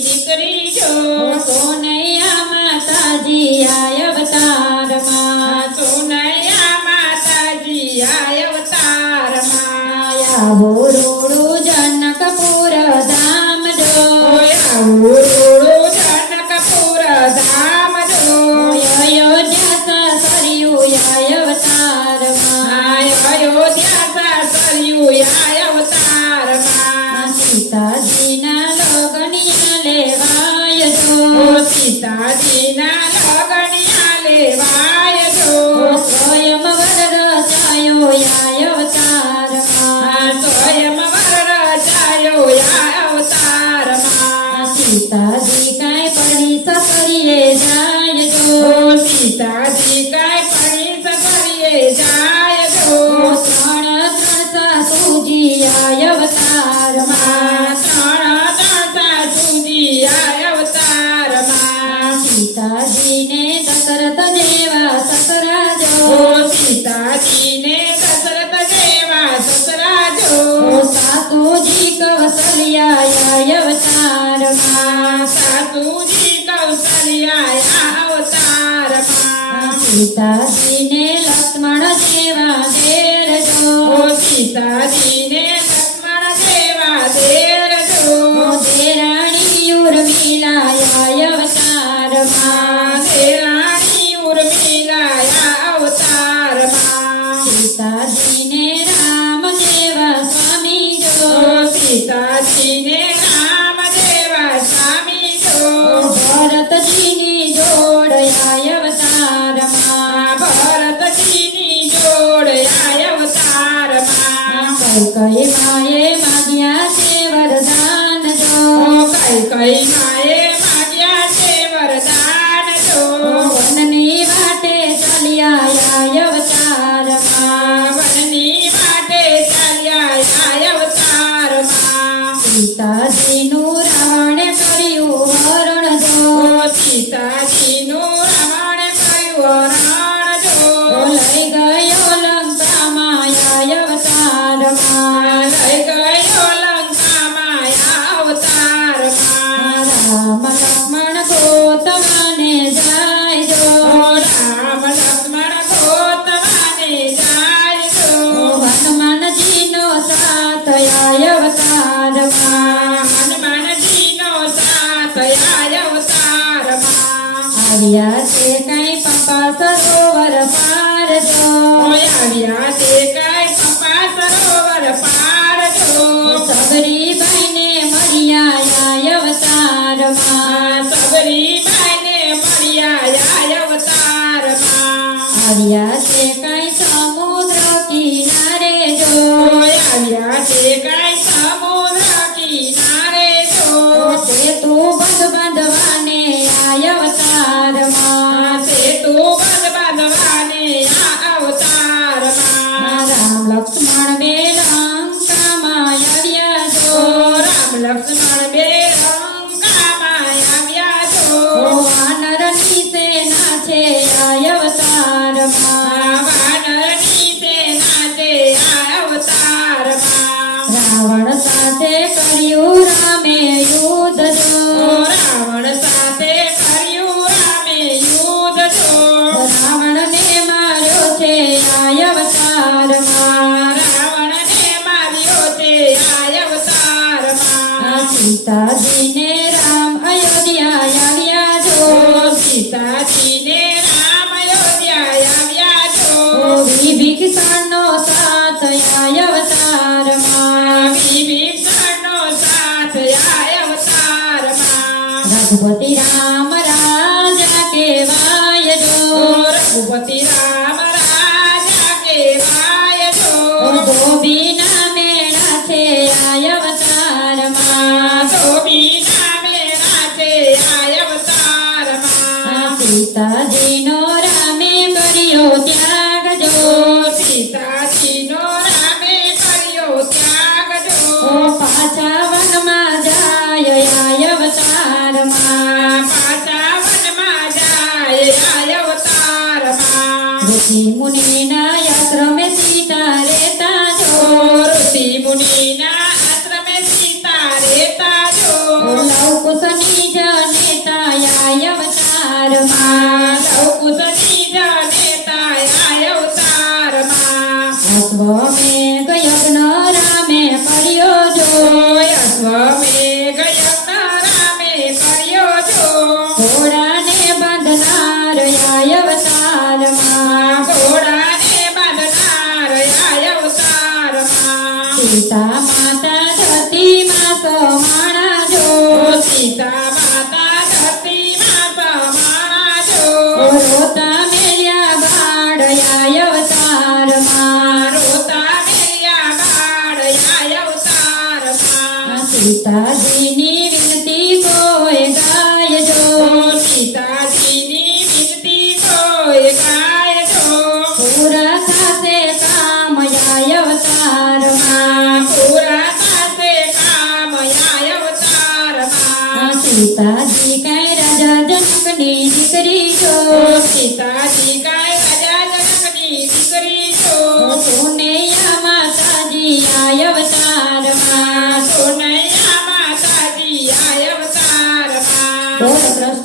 દીકરી જો સોનૈયા માતાજી આય અવતારમાં સોનૈયા માતાજી આય અવતારમાં આવો રોડું જનકપુર ધામ જો આવો રોડું જનકપુર ધામ જો અયોધ્યા સરયું આય અવતારમાં અયોધ્યા સરયું આય અવતારમાં સીતાજીના લગનિયા લેવાય જો સીતાજીના લગનિયા લેવાય જો સ્વયંવર રચાયો આય અવતારમાં સ્વયંવર રચાયો આ અવતારમાં સીતાજી કાંઈ પડી સફરીએ જાય જો સીતાજી કાંઈ પડી સફરીએ જાય જો ત્રણ સાસુજી આય અવતારમાં ત્રણ સાસુજી આય અવતારમાં સીતાજીને દશરથ જેવા સસરા જો સીતાજીને દશરથ જેવા સસરા જો સાસુજી કૌશલ્યા આય અવતારમાં સાસુજી કૌશલ્યા અવતારમાં સીતાજીને લક્ષ્મણ જેવા દેર જો સીતાજીને લક્ષ્મણ જેવા દેર જો દેરાણી ઉર્મિલા આય અવતારમાં દેરાણી ઉર્મિલા અવતારમાં સીતાજીને રામ જેવા સ્વામી જો સીતાજીને રામ જેવા સ્વામી જો ભરતજીની જોડ આય અવતારમાં ભરતજીની જોડ આય અવતારમાં કઈ માએ માગ્યા છે વરદાન જો કઈ માએ માગ્યા છે વરદાન જો વનની વાટે ચાલ્યા આય અવતારમાં વનની વાટે ચાલ્યા આય અવતારમાં સીતાજીનું રાવણે કર્યું હરણ જો સીતાજીનું રાવણે કર્યું હરણ જો લઈ ગયો લંકામાં આય અવતારમાં લઈ ગયો લંકામાં આ અવતારમાં રામ લક્ષ્મણ ગોતવાને જાય જો રામ લક્ષ્મણ ગોતવાને જાય જો હનુમાનજીનો સાથ આય અવતારમાં હનુમાનજીનો સાથ આય અવતારમાં આવ્યા છે કઈ પપ્પા સરોવર પાર જો આવ્યા તે કઈ પપ્પા સરોવર પાર જો સબરીબાઈને મળ્યા આય અવતારમાં સબરીબાઈને મળ્યા આય અવતારમાં આવ્યા છે કઈ સમુદ્ર કિનારે જો આવ્યા તે કઈ સમુદ્ર કિનારે જો સેતુ બાંધવાને આય અવતારમાં સેતુ બાંધવાને આ અવતારમાં રામ લક્ષ્મણ બે લંકામાં આવ્યા જો રામ લક્ષ્મણ બે લંકામાં આવ્યા જો વાનરની સેના છે આય અવતારમાં વાનરની સેના છે આ અવતારમાં રાવણ સાથે કર્યું રામે યુદ્ધ જો રાવણ સાથે કર્યું રામે યુદ્ધ જો રાવણને માર્યો છે આય અવતારમાં રાવણને માર્યો છે આ અવતારમાં સીતાજીને રામ અયોધ્યા આવ્યા જો સીતાજીને રામ અયોધ્યા આવ્યા જો વિભીષણનો સાથ આય અવતારમાં વિભીષણનો સાથ આ અવતારમાં રઘુપતિ રામ રાજા કેવાય જો રઘુપતિ રામ રાજા કેવાય જો ધોબીના મેળા છે આય અવતારમાં ધોબીના મેળા છે આ અવતારમાં સીતાજીનો રામે કર્યો ત્યાગ જો સીતાજીનો રામે કર્યો ત્યાગ જો પાછા વનમાં જાય આય અવતારમાં પાછા વનમાં જાય આ અવતારમાં ઋષિ મુનિના આશ્રમે સીતા રહેતા જો ઋષિ મુનિના આશ્રમે સીતા રહેતા જો લવકુશની અવતારમાં લવકુશની જનેતા આ અવતારમાં અશ્વમેઘ યજ્ઞ રામે કર્યો જો અશ્વમેઘ યજ્ઞ રામે કર્યો જો ઘોડાને બાંધનાર આ અવતારમાં ઘોડાને બાંધનાર આ અવતારમાં સીતા માતા ધરતીમાં સમાણા જો સીતા માતા ધરતીમાં સમાણા જો રોતા મેલ્યા બાળ આ અવતારમાં રોતા મેલ્યા બાળ આ અવતારમાં સીતાજીની વિનતી કોઈ ગાય જો સીતાજીની વિનતી કોઈ ગાય જો પૂરા થશે કામ આ અવતારમાં પૂરા થશે કામ આ અવતારમાં સીતાજી કઈ રાજા જનકની દીકરી જો સીતાજી કાય રાજા જનકની દીકરી જો સોનૈયા માતાજી આ અવતારમાં સોનૈયા માતાજી આ અવતારમાં બોલ કૃષ્ણ